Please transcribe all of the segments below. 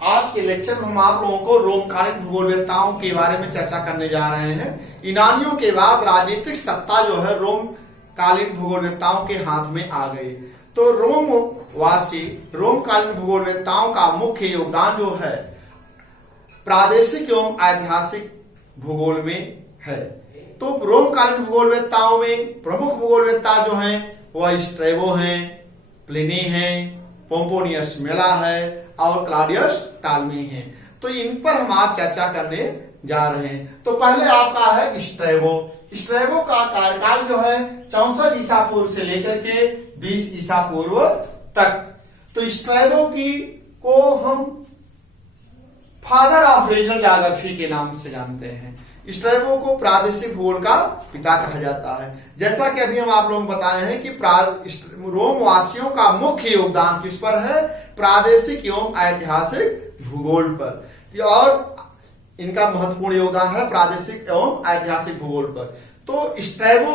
आज के लेक्चर में हम आप लोगों को रोमकालीन भूगोलवेत्ताओं के बारे में चर्चा करने जा रहे हैं। यूनानियों के बाद राजनीतिक सत्ता जो है रोमकालीन भूगोलवेत्ताओं के हाथ में आ गई। तो रोमकालीन भूगोलवेत्ताओं का मुख्य योगदान जो है प्रादेशिक एवं ऐतिहासिक भूगोल में है। तो रोमकालीन भूगोलवेत्ताओं में प्रमुख भूगोलवेत्ता जो हैं वह स्ट्रैबो हैं, प्लिनी हैं, पोम्पोनियस मेला है और क्लॉडियस टालमी हैं। तो इन पर हम आज चर्चा करने जा रहे हैं। तो पहले आपका है स्ट्रैबो। स्ट्रैबो का कार्यकाल जो है 64 ईसा पूर्व से लेकर के 20 ईसा पूर्व तक। तो स्ट्रैबो को हम फादर ऑफ रीजनल ज्योग्राफी के नाम से जानते हैं। स्ट्रैबो को प्रादेशिक भूगोल का पिता कहा जाता है। जैसा कि अभी हम आप लोगों को बताए हैं कि रोमवासियों का मुख्य योगदान किस पर है? प्रादेशिक एवं ऐतिहासिक भूगोल पर। और इनका महत्वपूर्ण योगदान है प्रादेशिक एवं ऐतिहासिक भूगोल पर। तो स्ट्रैबो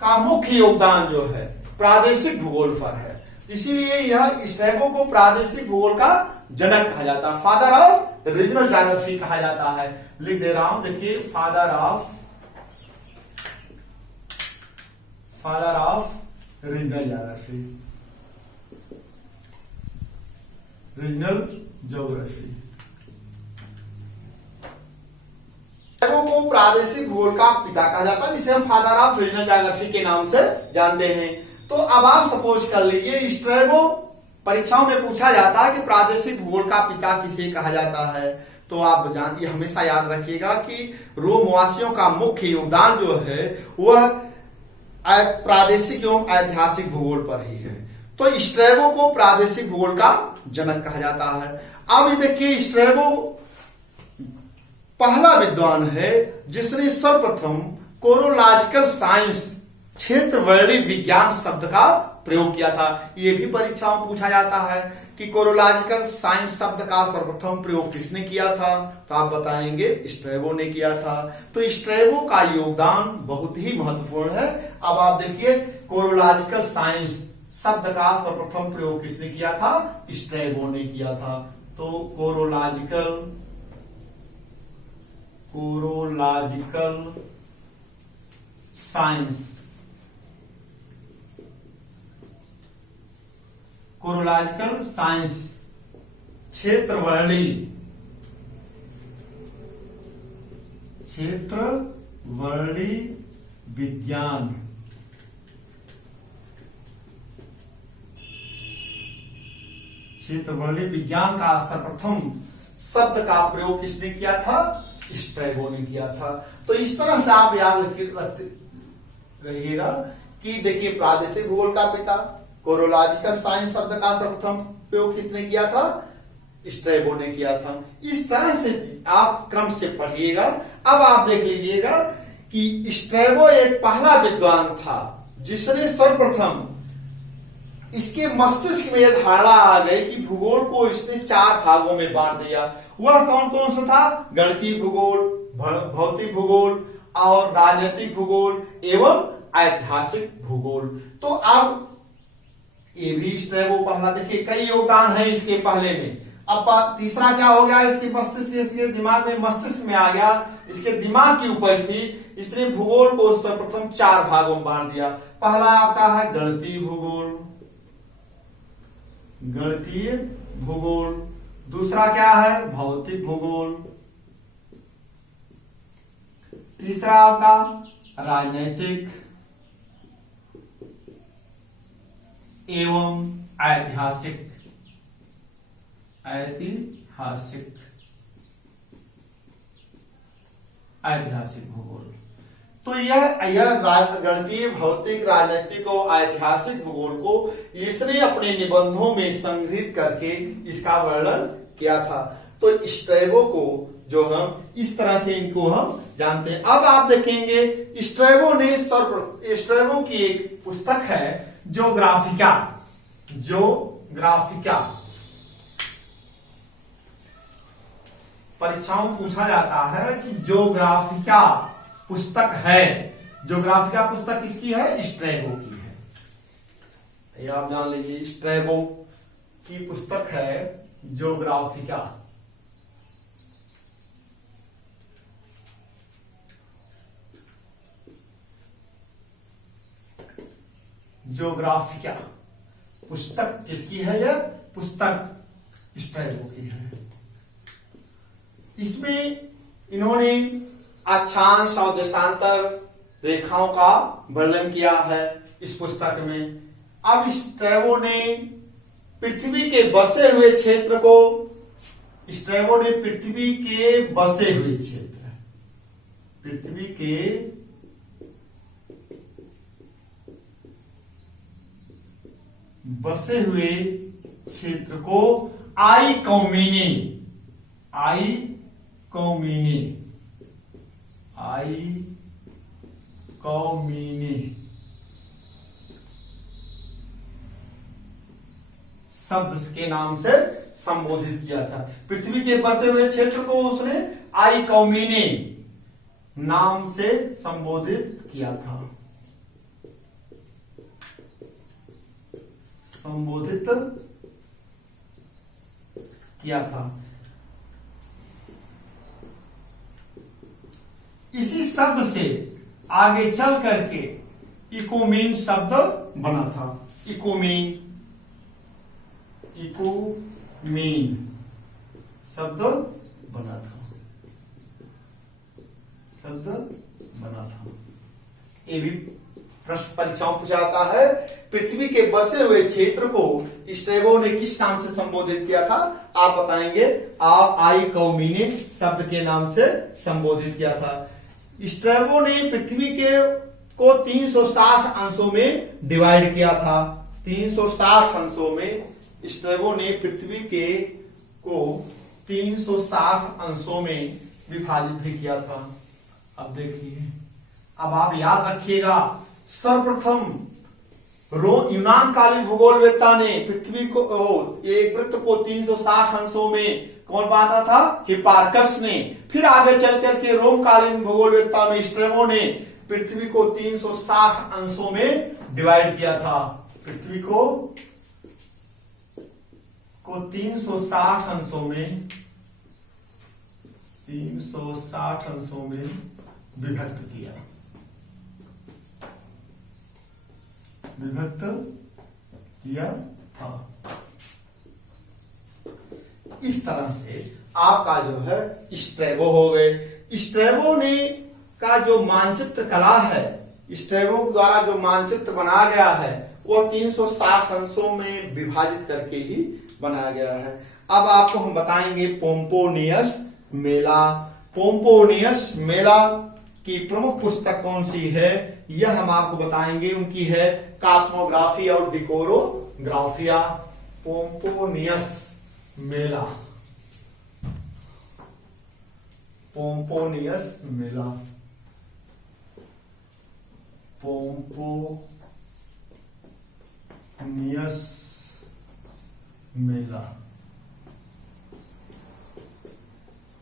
का मुख्य योगदान जो है प्रादेशिक भूगोल पर है, इसीलिए यह स्ट्रैबो को प्रादेशिक भूगोल का जनक कहा जाता है, फादर ऑफ रीजनल ज्योग्राफी कहा जाता है। लिख दे रहा हूं, देखिए, फादर ऑफ रीजनल ज्योग्राफी, को प्रादेशिक भूगोल का पिता कहा जाता है, जिसे हम फादर ऑफ रीजनल ज्योग्राफी के नाम से जानते हैं। तो अब आप सपोज कर लीजिए, स्ट्रैबो परीक्षाओं में पूछा जाता है कि प्रादेशिक भूगोल का पिता किसे कहा जाता है। तो आप ये हमेशा याद रखिएगा कि रोमवासियों का मुख्य योगदान जो है वह प्रादेशिक एवं ऐतिहासिक भूगोल पर ही है। तो स्ट्रैबो को प्रादेशिक भूगोल का जनक कहा जाता है। अब ये देखिए, स्ट्रैबो पहला विद्वान है जिसने सर्वप्रथम कोरोलॉजिकल साइंस, क्षेत्रवर्णी विज्ञान शब्द का प्रयोग किया था। ये भी परीक्षाओं में पूछा जाता है कि कोरोलॉजिकल साइंस शब्द का सर्वप्रथम प्रयोग किसने किया था? तो आप बताएंगे स्ट्रैबो ने किया था। तो स्ट्रैबो का योगदान बहुत ही महत्वपूर्ण है। अब आप देखिए, कोरोलॉजिकल साइंस शब्द का सर्वप्रथम प्रयोग किसने किया था? स्ट्रैबो ने किया था। तो कोरोलॉजिकल साइंस, कोरोलॉजिकल साइंस, क्षेत्रवर्णी विज्ञान, क्षेत्रवर्णी विज्ञान का सर्वप्रथम शब्द का प्रयोग किसने किया था? स्ट्रैबो ने किया था। तो इस तरह से आप याद रखते रहिएगा कि देखिए, प्रादेशिक भूगोल का पिता, कोरोलॉजिकल साइंस शब्द का सर्वप्रथम प्रयोग किसने किया था? स्ट्रैबो ने किया था। इस तरह से आप क्रम से पढ़िएगा। अब आप देख लीजिएगा कि स्ट्रैबो एक पहला विद्वान था जिसने सर्वप्रथम, इसके मस्तिष्क में यह धारणा आ गई कि भूगोल को इसने 4 भागों में बांट दिया। वह कौन कौन सा था? गणितीय भूगोल, भौतिक भूगोल और राजनीतिक भूगोल एवं ऐतिहासिक भूगोल। तो अब ये भी स्ट्रैबो पहला, देखिए कई योगदान है इसके पहले में। अब तीसरा क्या हो गया? इसके मस्तिष्क, इसके दिमाग में, मस्तिष्क में आ गया, इसके दिमाग की उपज थी, इसने भूगोल को सर्वप्रथम 4 भागों में बांट दिया। पहला आपका है गणितीय भूगोल, दूसरा क्या है? भौतिक भूगोल, तीसरा आपका राजनैतिक एवं ऐतिहासिक भूगोल। तो यह गणितीय, भौतिक, राजनीतिक और ऐतिहासिक भूगोल को इसने अपने निबंधों में संग्रहित करके इसका वर्णन किया था। तो स्ट्रैबो को जो हम इस तरह से इनको हम जानते हैं। अब आप देखेंगे, स्ट्रैबो की एक पुस्तक है ज्योग्राफिका। परीक्षाओं में पूछा जाता है कि ज्योग्राफिका पुस्तक है। ज्योग्राफिका पुस्तक किसकी है? स्ट्रैबो की है। ये आप जान लीजिए, स्ट्रैबो की पुस्तक है ज्योग्राफिका। ज्योग्राफिका पुस्तक किसकी है? यह पुस्तक स्ट्रैबो की है। इसमें इन्होंने अक्षांश और देशांतर रेखाओं का वर्णन किया है इस पुस्तक में। अब स्ट्रैबो ने पृथ्वी के बसे हुए क्षेत्र को, स्ट्रैबो ने पृथ्वी के बसे हुए क्षेत्र, पृथ्वी के बसे हुए क्षेत्र को आई कौमीनी शब्द के नाम से संबोधित किया था। पृथ्वी के बसे हुए क्षेत्र को उसने आई कौमीनी नाम से संबोधित किया था, इसी शब्द से आगे चल करके इकोमीन शब्द बना था। इकोमीन शब्द बना था। ये भी प्रश्न परीक्षाओं पूछा जाता है। पृथ्वी के बसे हुए क्षेत्र को स्ट्रैबो ने किस नाम से संबोधित किया था? आप बताएंगे। आप आई कौमीनी शब्द के नाम से संबोधित किया था। स्ट्रैबो ने पृथ्वी को 360 अंशों में डिवाइड किया था। 360 अंशों में स्ट्रैबो ने पृथ्वी को 360 अंशों में विभाजित भी किया था। अब देखिए, अब आप याद रखिएगा, सर्वप्रथम यूनान कालीन भूगोलवेत्ता ने पृथ्वी को, एक वृत्त को 360 अंशों में कौन बांटा था? हिपार्कस ने। फिर आगे चल करके रोम कालीन भूगोलवेत्ता में स्ट्रैबो ने पृथ्वी को 360 अंशों में डिवाइड किया था। पृथ्वी को 360 अंशों में विभक्त किया था। इस तरह से आपका जो है स्ट्रैबो हो गए। स्ट्रैबो ने का जो मानचित्र कला है, स्ट्रैबो द्वारा जो मानचित्र बनाया गया है, वो 360 अंशों में विभाजित करके ही बनाया गया है। अब आपको हम बताएंगे पोम्पोनियस मेला की प्रमुख पुस्तक कौन सी है, यह हम आपको बताएंगे। उनकी है कॉस्मोग्राफी और डिकोरोग्राफिया। पोम्पोनियस मेला,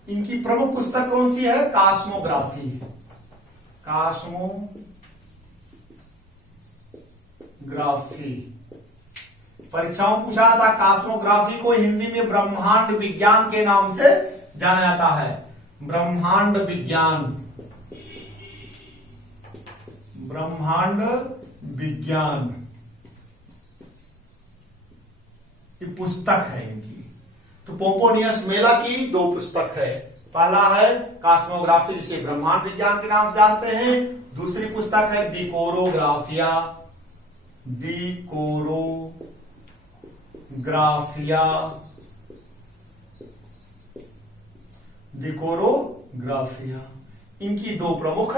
इनकी प्रमुख पुस्तक कौन सी है? कॉस्मोग्राफी। परीक्षाओं में पूछा था। कॉस्मोग्राफी को हिंदी में ब्रह्मांड विज्ञान के नाम से जाना जाता है। ब्रह्मांड विज्ञान ये पुस्तक है इनकी। तो पोम्पोनियस मेला की 2 पुस्तक है। पहला है कॉस्मोग्राफी, जिसे ब्रह्मांड विज्ञान के नाम से जानते हैं। दूसरी पुस्तक है डिकोरोग्राफिया। इनकी 2 प्रमुख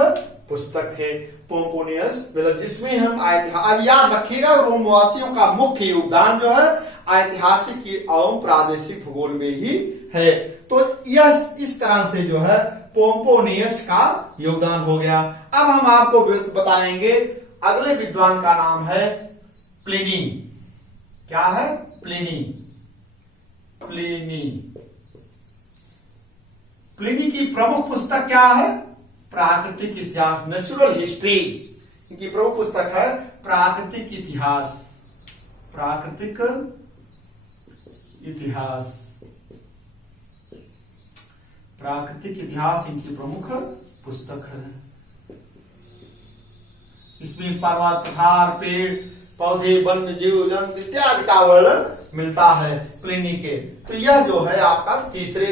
पुस्तक है। पोम्पोनियस मतलब जिसमें हम अब याद रखिएगा, रोमवासियों का मुख्य योगदान जो है ऐतिहासिक एवं प्रादेशिक भूगोल में ही है। तो यह इस तरह से जो है पोम्पोनियस का योगदान हो गया। अब हम आपको बताएंगे, अगले विद्वान का नाम है प्लिनी। क्या है? प्लिनी की प्रमुख पुस्तक क्या है? प्राकृतिक इतिहास, नेचुरल हिस्ट्रीज। इनकी प्रमुख पुस्तक है प्राकृतिक इतिहास। प्राकृतिक इतिहास इनकी प्रमुख पुस्तक है। इसमें पर्वत, पठार, पेड़ पौधे, वन्य जीव जंतु इत्यादि का वर्णन मिलता है प्लिनी के। तो यह जो है आपका तीसरे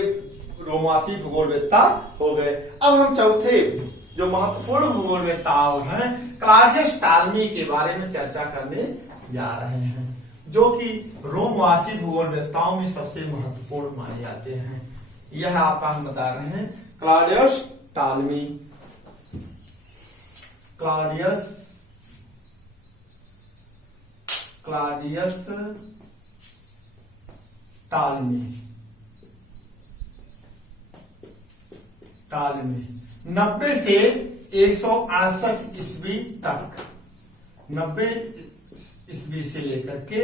रोमवासी भूगोलवेत्ता हो गए। अब हम चौथे जो महत्वपूर्ण भूगोलवेत्ताओं हैं क्लॉडियस टालमी के बारे में चर्चा करने जा रहे हैं, जो कि रोमवासी भूगोलवेत्ताओं में सबसे महत्वपूर्ण माने जाते हैं। यह आपका हम बता रहे हैं क्लॉडियस टालमी। क्लॉडियस टालमी 90 से 168 ईस्वी तक, 90 ईस्वी से लेकर के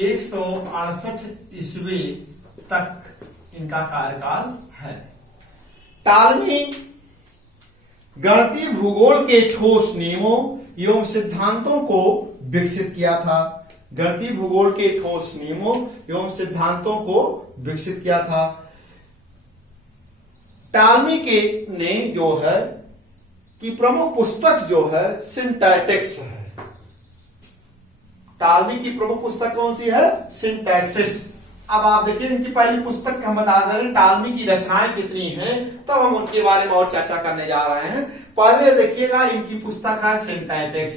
168 ईस्वी तक इनका कार्यकाल है। टालमी गणितीय भूगोल के ठोस नियमों एवं सिद्धांतों को विकसित किया था। गणितीय भूगोल के ठोस नियमों एवं सिद्धांतों को विकसित किया था। टालमी के ने जो है कि प्रमुख पुस्तक जो है सिंटैक्टिक्स है। टालमी की प्रमुख पुस्तक कौन सी है? सिंटैक्सिस। अब आप देखिए इनकी पहली पुस्तक हम बता रहे हैं टालमी की रचनाएं कितनी हैं, तब हम उनके बारे में और चर्चा करने जा रहे हैं। पहले देखिएगा इनकी पुस्तक है सिंटैक्टिक्स,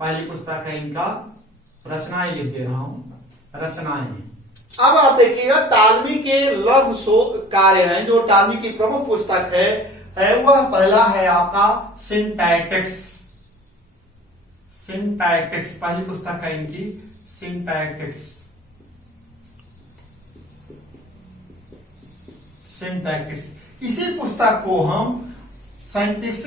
पहली पुस्तक है इनका। रचनाएं लिख दे रहा हूं, रचनाएं। अब आप देखिएगा टालमी के लघु कार्य हैं, जो टालमी की प्रमुख पुस्तक है वह पहला है आपका सिंटैक्टिक्स। सिंटैक्टिक्स पहली पुस्तक है इनकी सिंटैक्टिक्स। सिंटैक्टिक्स इसी पुस्तक को हम सिंटैक्टिक्स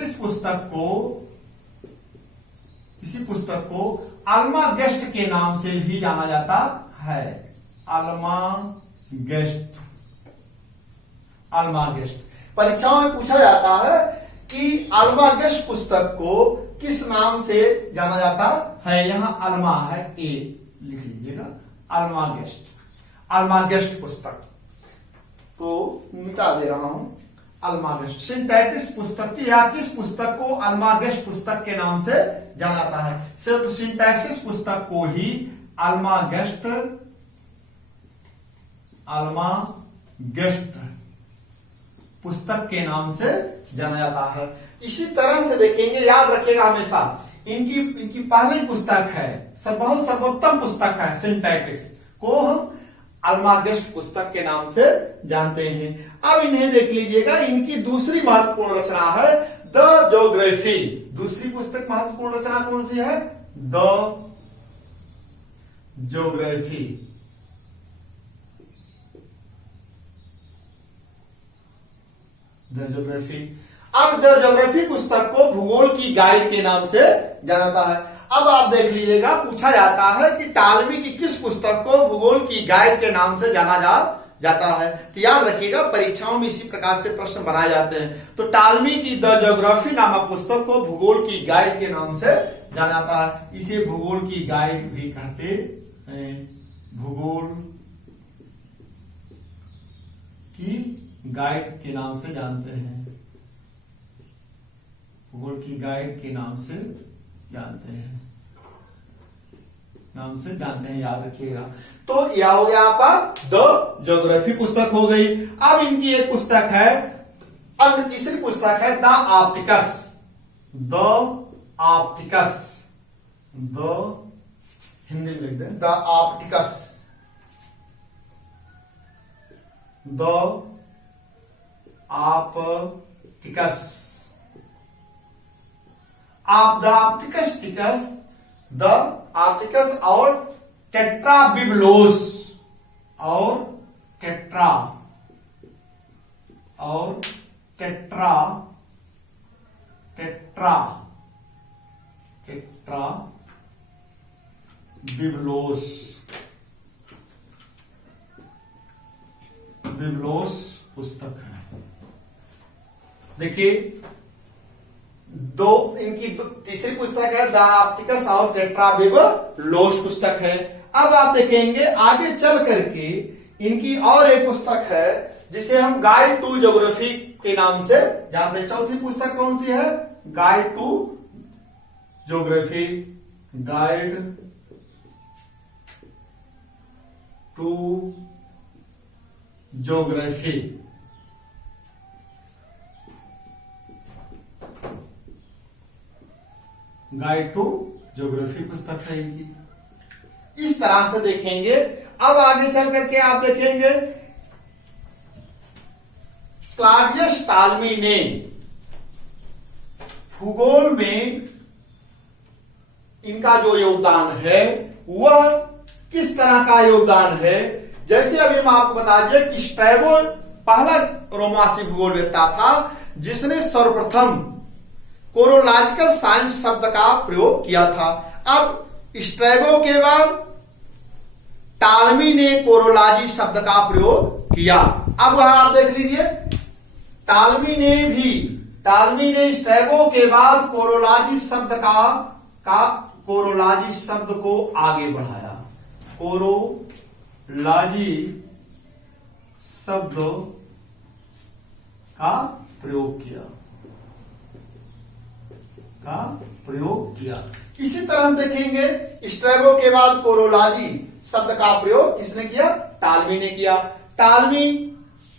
इसी पुस्तक को अल्मागेस्ट के नाम से भी जाना जाता है। अल्मागेस्ट परीक्षाओं में पूछा जाता है कि अल्मागेस्ट पुस्तक को किस नाम से जाना जाता है। यहां अल्मा है, ए लिख लीजिएगा। अल्मागेस्ट पुस्तक को मिटा दे रहा हूं। अल्मागेस्ट सिंटैक्टिक्स पुस्तक की या किस पुस्तक को अल्मागेस्ट पुस्तक के नाम से जाना जाता है? सिर्फ सिंटैक्टिक्स पुस्तक को ही अल्मागेस्ट पुस्तक के नाम से जाना जाता है। इसी तरह से देखेंगे, याद रखिएगा हमेशा इनकी पहली पुस्तक है, बहुत सर्वोत्तम पुस्तक है सिंटैक्टिक्स को हम अल्मागेस्ट पुस्तक के नाम से जानते हैं। अब इन्हें देख लीजिएगा, इनकी दूसरी महत्वपूर्ण रचना है द ज्योग्राफी। दूसरी पुस्तक महत्वपूर्ण रचना कौन सी है? The geography. The geography. अब द ज्योग्राफी पुस्तक को भूगोल की गाइड के नाम से जाना जाता है। अब आप देख लीजिएगा, पूछा जाता है कि टालमी की किस पुस्तक को भूगोल की गाइड के नाम से जाना जाता है। तो याद रखिएगा परीक्षाओं में इसी प्रकार से प्रश्न बनाए जाते हैं। तो टालमी की द ज्योग्राफी नामक पुस्तक को भूगोल की गाइड के नाम से जाना जाता है। इसे भूगोल की गाइड भी कहते हैं। भूगोल की गाइड के नाम से जानते हैं। भूगोल की गाइड के नाम से जानते हैं, याद रखिएगा। तो यह हो गया आपका द ज्योग्राफी पुस्तक हो गई। अब इनकी एक पुस्तक है, अब तीसरी पुस्तक है द ऑप्टिकस। हिंदी में लिख दें, द ऑप्टिकस। द ऑप्टिकस और टेट्राबिब्लोस बिब्लोस पुस्तक है। देखिए इनकी तीसरी पुस्तक है द ऑप्टिकस और टेट्राबिब्लोस पुस्तक है। अब आप देखेंगे आगे चल करके इनकी और एक पुस्तक है जिसे हम गाइड टू ज्योग्राफी के नाम से जानते हैं। चौथी पुस्तक कौन सी है? Guide to geography, guide to geography. Guide to geography पुस्तक है इनकी। इस तरह से देखेंगे। अब आगे चल करके आप देखेंगे क्लॉडियस टॉलमी ने भूगोल में इनका जो योगदान है वह किस तरह का योगदान है। जैसे अभी हम आपको बता दिए कि स्ट्रैबो पहला रोमासी भूगोलवेत्ता था जिसने सर्वप्रथम कोरोलॉजिकल साइंस शब्द का प्रयोग किया था। अब स्ट्रैबो के बाद टॉलमी ने कोरोलॉजी शब्द का प्रयोग किया। अब वह आप देख लीजिए, टॉलमी ने स्ट्रैबो के बाद कोरोलॉजी शब्द को आगे बढ़ाया। कोरोलॉजी शब्द का प्रयोग किया। इसी तरह देखेंगे स्ट्रैबो के बाद कोरोलॉजी शब्द का प्रयोग किसने किया? टॉलमी ने किया। टॉलमी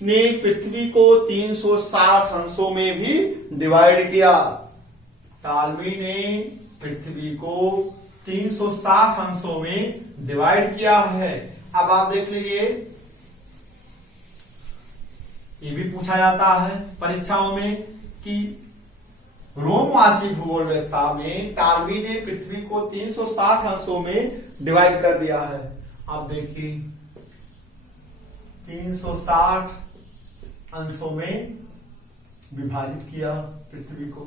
ने पृथ्वी को 360 अंशों में भी डिवाइड किया। टॉलमी ने पृथ्वी को 360 अंशों में डिवाइड किया है। अब आप देख लीजिए, ये भी पूछा जाता है परीक्षाओं में कि रोमवासी भूगोलवेत्ता में टॉलमी ने पृथ्वी को 360 अंशों में डिवाइड कर दिया है। आप देखिए 360 अंशों में विभाजित किया पृथ्वी को।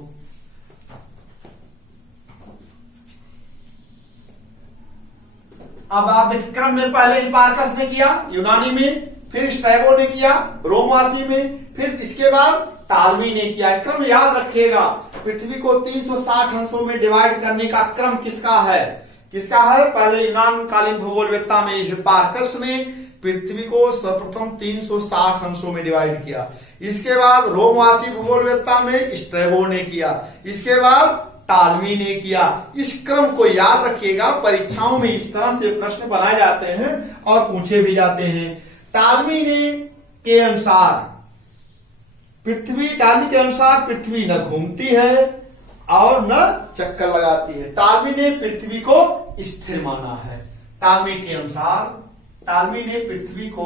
अब आप देखिए क्रम में पहले हिपार्कस ने किया यूनानी में, फिर स्ट्रैबो ने किया रोमवासी में, फिर इसके बाद टॉलमी ने किया। क्रम याद रखिएगा, पृथ्वी को 360 अंशों में डिवाइड करने का क्रम किसका है? पहले यूनान कालीन भूगोलवेत्ता में हिपार्कस ने पृथ्वी को सर्वप्रथम 360 अंशों में डिवाइड किया। इसके बाद रोमवासी भूगोलवेत्ता में स्ट्रैबो ने किया। इसके बाद टॉलमी ने किया। इस क्रम को याद रखिएगा, परीक्षाओं में इस तरह से प्रश्न बनाए जाते हैं और पूछे भी जाते हैं। टॉलमी के अनुसार पृथ्वी न घूमती है और न चक्कर लगाती है। टॉलमी ने पृथ्वी को स्थिर माना है। टॉलमी के अनुसार टॉलमी ने पृथ्वी को,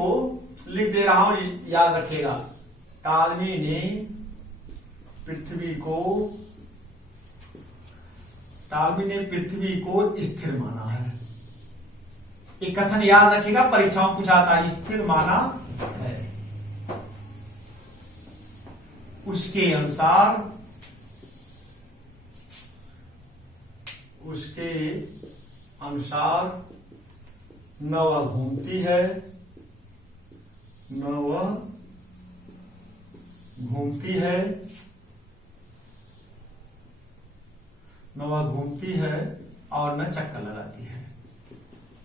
लिख दे रहा हूं याद रखिएगा, टॉलमी ने पृथ्वी को स्थिर माना है। एक कथन याद रखिएगा, परीक्षाओं पूछा था, स्थिर माना है। उसके अनुसार न वह घूमती है,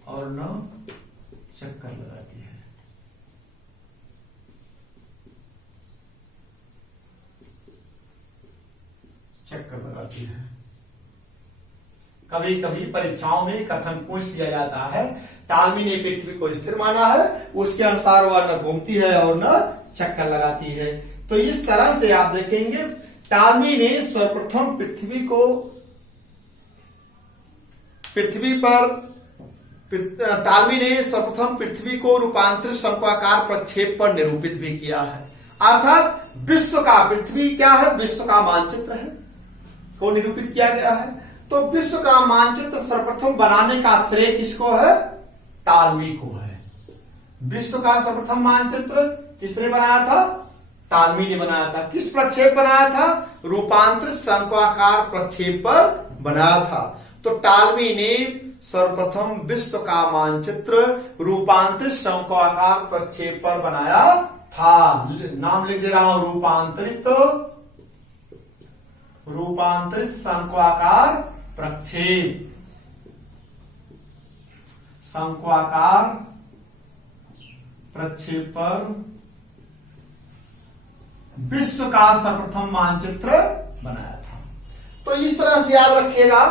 और न चक्कर लगाती है, कभी कभी परीक्षाओं में कथन पूछ लिया जाता है, टॉलमी ने पृथ्वी को स्थिर माना है, उसके अनुसार वह न घूमती है और न चक्कर लगाती है। तो इस तरह से आप देखेंगे टॉलमी ने सर्वप्रथम पृथ्वी को रूपांतरित शंक्वाकार प्रक्षेप पर निरूपित भी किया है। अर्थात पृथ्वी क्या है? विश्व का मानचित्र है, को निरूपित किया गया है। तो विश्व का मानचित्र सर्वप्रथम बनाने का श्रेय किसको है? टॉलमी को है। विश्व का सर्वप्रथम मानचित्र किसने बनाया था? टॉलमी ने बनाया था। किस प्रक्षेप बनाया था? रूपांतरित शंक्वाकार प्रक्षेप पर बनाया था। तो टॉलमी ने सर्वप्रथम विश्व का मानचित्र रूपांतरित शंक्वाकार प्रक्षेप पर बनाया था। नाम लिख दे रहा हूं, रूपांतरित शंक्वाकार प्रक्षेप, प्रक्षेप विश्व का सर्वप्रथम मानचित्र बनाया था। तो इस तरह से याद रखिएगा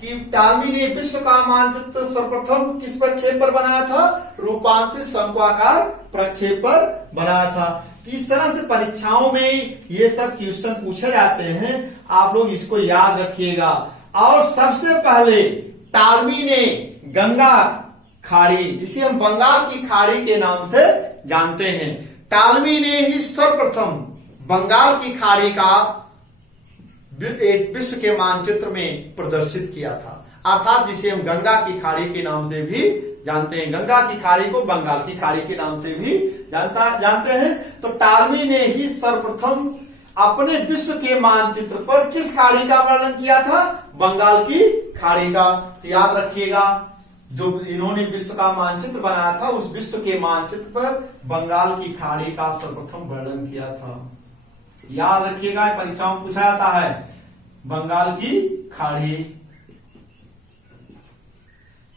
कि टालमी ने विश्व का मानचित्र सर्वप्रथम किस प्रक्षेप पर बनाया था? रूपांतरित शंक्वाकार प्रक्षेप पर बनाया था। इस तरह से परीक्षाओं में ये सब क्वेश्चन पूछे जाते हैं, आप लोग इसको याद रखिएगा। और सबसे पहले टालमी ने गंगा खाड़ी, जिसे हम बंगाल की खाड़ी के नाम से जानते हैं, टालमी ने ही सर्वप्रथम बंगाल की खाड़ी का एक विश्व के मानचित्र में प्रदर्शित किया था, अर्थात जिसे हम गंगा की खाड़ी के नाम से भी जानते हैं। गंगा की खाड़ी को बंगाल की खाड़ी के नाम से भी जानते हैं। तो टालमी ने ही सर्वप्रथम अपने विश्व के मानचित्र पर किस खाड़ी का वर्णन किया था? बंगाल की खाड़ी का। तो याद रखिएगा, जो इन्होंने विश्व का मानचित्र बनाया था, उस विश्व के मानचित्र पर बंगाल की खाड़ी का सर्वप्रथम वर्णन किया था। याद रखिएगा, परीक्षाओं में पूछा जाता है बंगाल की खाड़ी,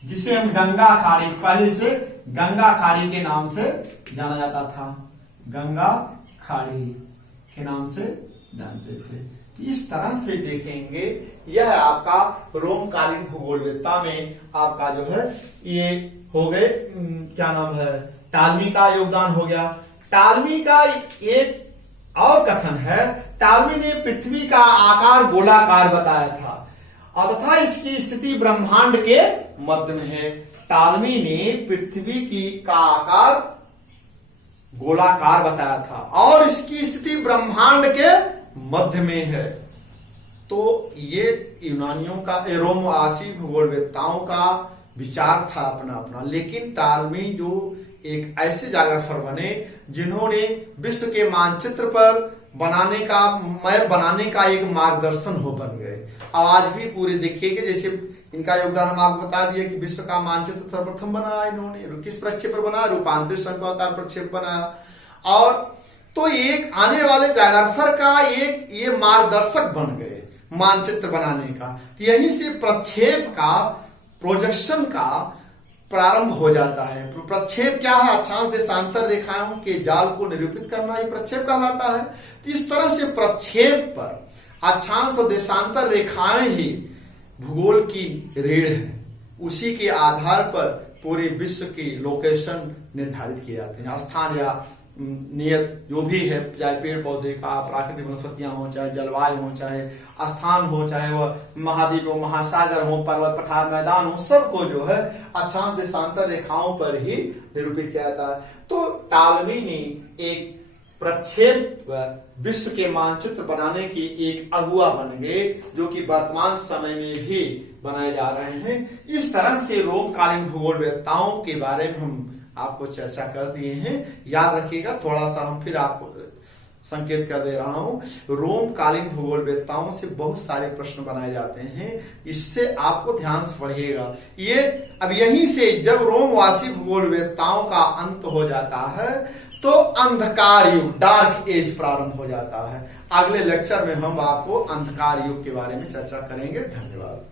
जिसे हम गंगा खाड़ी, पहले से गंगा खाड़ी के नाम से जाना जाता था, गंगा खाड़ी के नाम से जानते थे। इस तरह से देखेंगे, यह आपका रोमकालीन भूगोलविद्ता में आपका जो है ये हो गए, क्या नाम है, टालमी का योगदान हो गया। टालमी का एक और कथन है, टालमी ने पृथ्वी का आकार गोलाकार बताया था और तथा इसकी स्थिति ब्रह्मांड के मध्य में है। टालमी ने पृथ्वी का आकार गोलाकार बताया था और इसकी स्थिति ब्रह्मांड के मध्य में है। तो ये यूनानियों का, रोमवासी भूगोलवेत्ताओं का विचार था अपना अपना, लेकिन टालमी जो एक ऐसे जाग्राफर बने जिन्होंने विश्व के मानचित्र पर बनाने का, मैप बनाने का एक मार्गदर्शन हो बन गए। आज भी पूरे देखिएगा, जैसे इनका योगदान हम आपको बता दिए कि विश्व का मानचित्र सर्वप्रथम बनाया इन्होंने, किस प्रक्षेप पर बनाया? रूपांतरित शंक्वाकार प्रक्षेप बनाया। और तो एक आने वाले जाग्राफर का एक ये मार्गदर्शक बन गए मानचित्र बनाने का। तो यहीं से प्रक्षेप का, प्रोजेक्शन का प्रारंभ हो जाता है। प्रक्षेप क्या है? अक्षांश देशांतर रेखाओं के जाल को निरूपित करना ही प्रक्षेप कहलाता है। तो इस तरह से प्रक्षेप पर अक्षांश और देशांतर रेखाएं ही भूगोल की रीढ़ है, उसी के आधार पर पूरे विश्व की लोकेशन निर्धारित किए जाते हैं। स्थान या नियत जो भी है, चाहे पेड़ पौधे का, प्राकृतिक वनस्पतियां हो, चाहे जलवायु हो, चाहे स्थान हो, चाहे वह महाद्वीप हो, महासागर हो, पर्वत पठार मैदान हो, सबको जो है अक्षांश देशांतर रेखाओं पर ही निरूपित किया जाता है। तो टालमी ने एक प्रक्षेप विश्व के मानचित्र बनाने के एक अगुआ बन गए, जो कि वर्तमान समय में भी बनाए जा रहे हैं। इस तरह से रोमकालीन भूगोलवेत्ताओं के बारे में हम आपको चर्चा कर दिए हैं। याद रखिएगा, थोड़ा सा हम फिर आपको संकेत कर दे रहा हूं। रोमकालीन भूगोलवेत्ताओं से बहुत सारे प्रश्न बनाए जाते हैं, इससे आपको ध्यान से पढ़िएगा। ये अब यहीं से जब रोमवासी भूगोलवेत्ताओं का अंत हो जाता है तो अंधकार युग, डार्क एज प्रारंभ हो जाता है। अगले लेक्चर में हम आपको अंधकार युग के बारे में चर्चा करेंगे। धन्यवाद।